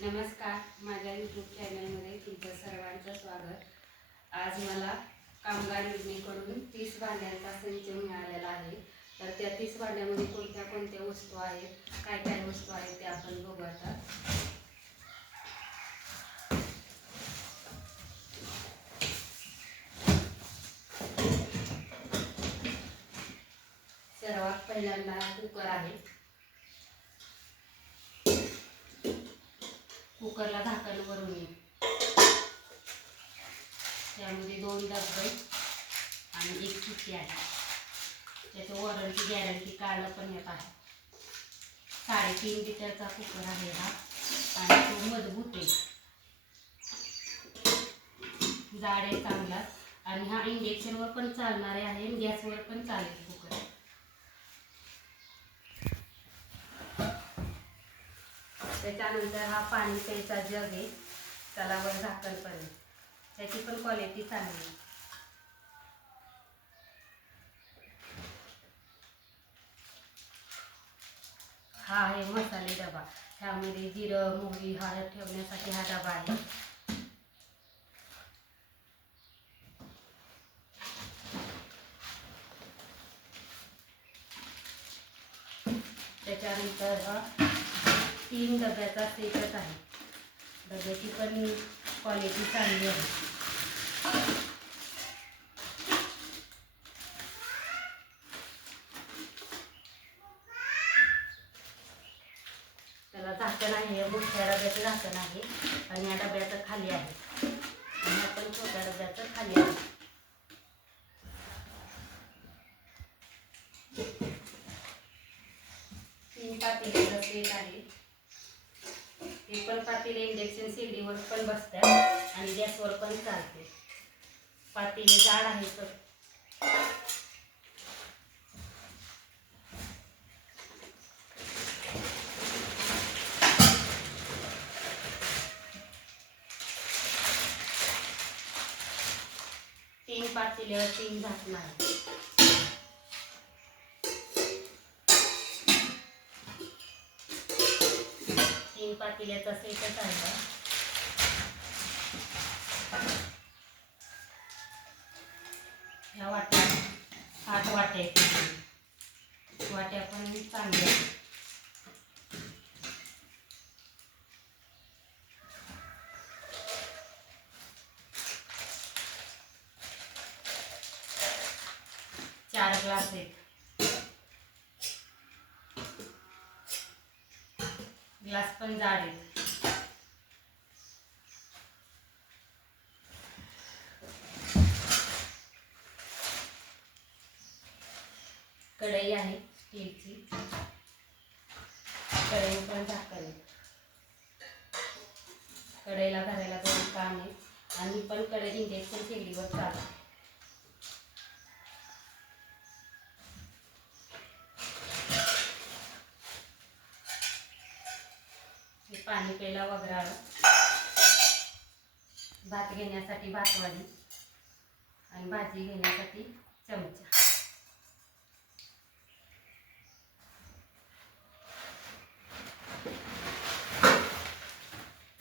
नमस्कार, माझ्या यूट्यूब चॅनलमध्ये तुमचं सर्वांचं स्वागत. आज मला कामगार योजनेकडून 30 भांड्यांचा संच मिळालेला आहे. तर त्या 30 भांड्यामध्ये कोणत्या कोणत्या वस्तू आहेत, काय काय वस्तू आहेत ते आपण बघू आता. सर्वात पहिल्यांदा कुकर आहे. कुकरला झाकण भरून येईल. त्यामध्ये 2 डबे आणि 1 चिक्की आहे. त्याच्या वॉरंटी गॅरंटी कार्ड पण येत आहे. 3.5 लिटरचा कुकर आहे हा आणि तो मजबूत आहे, जाड आहे चांगला. आणि हा इंडक्शनवर पण चालणारे आहे आणि गॅसवर पण चालेल कुकर. त्याच्यानंतर हा पाणी प्यायचा जग आहे, त्याला वर झाकण पण आहे. त्याची पण क्वालिटी चांगली. हा आहे मसाले डबा. त्यामध्ये जिरं मोहरी हळद ठेवण्यासाठी हा डबा आहे. त्याच्यानंतर हा 3 डब्याचा सेटच आहे. डब्याची पण क्वालिटी चांगली आहे. त्याला झाकण आहे, मोठ्या डब्याचं झाकण आहे आणि या डब्याचं खाली आहे आणि आपण छोट्या डब्याचं खाली आहे. तीन पातेल्याचा सेट आहे. हे पण पातेले इंडक्शन शेगडीवर पण बसतात आणि गॅसवर पण चालते. पातेले जाड आहे. तर तीन पातेल्यावर 3 झाकणं आहेत. पातेल्याचा सेटच आहे. ह्या वाट्या 8 वाट्या आहेत. वाट्या पण चांगल्या. चार ग्लास आहेत. ग्लास पण जाड आहेत. कढई आहे स्टीलची. कढई पण झाकण आहे. कढईला धरायला 2 कान आहे आणि पण कढई इंडक्शन शेगडीवर चालते. पाणी प्यायला वगराळ, भात घेण्यासाठी भातवाली आणि भाजी घेण्यासाठी चमचा.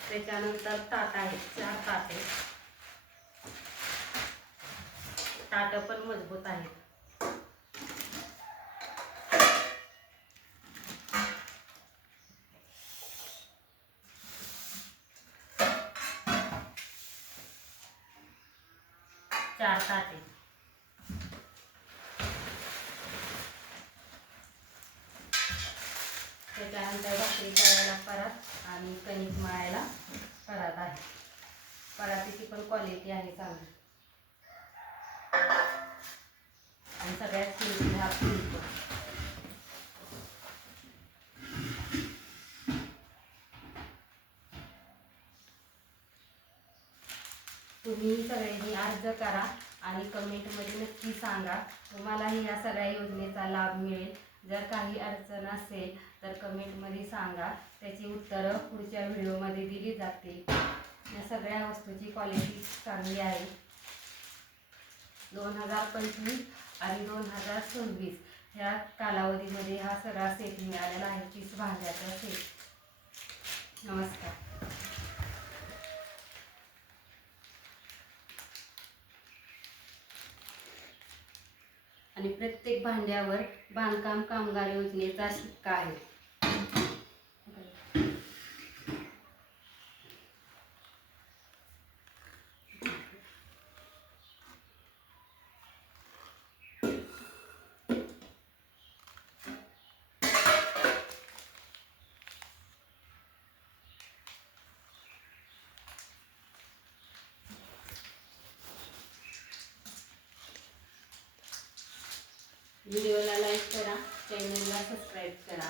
त्याच्यानंतर ताट आहे. 4 ताटे. ताट पण मजबूत आहेत. चार ताटे. त्याच्यानंतर भाकरी करायला परात आणि कणिक मळायला परात आहे. परातीची पण क्वालिटी आहे चांगली आणि सगळ्यात किमती हा किमती. तुम्ही सगळ्यांनी अर्ज करा आणि कमेंटमध्ये नक्की सांगा तुम्हालाही या सगळ्या योजनेचा लाभ मिळेल. जर काही अडचण असेल तर कमेंटमध्ये सांगा. त्याची उत्तरं पुढच्या व्हिडिओमध्ये दिली जातील. या सगळ्या वस्तूची क्वालिटी चांगली आहे. 2025 आणि 2026 ह्या कालावधीमध्ये हा सगळा सेट मिळालेला आहे. 30 भांड्याचा सेट. नमस्कार. प्रत्येक भांड्यावर बांधकाम कामगार योजनेचा शिक्का आहे. व्हिडिओला लाईक करा, चॅनलला सबस्क्राईब करा.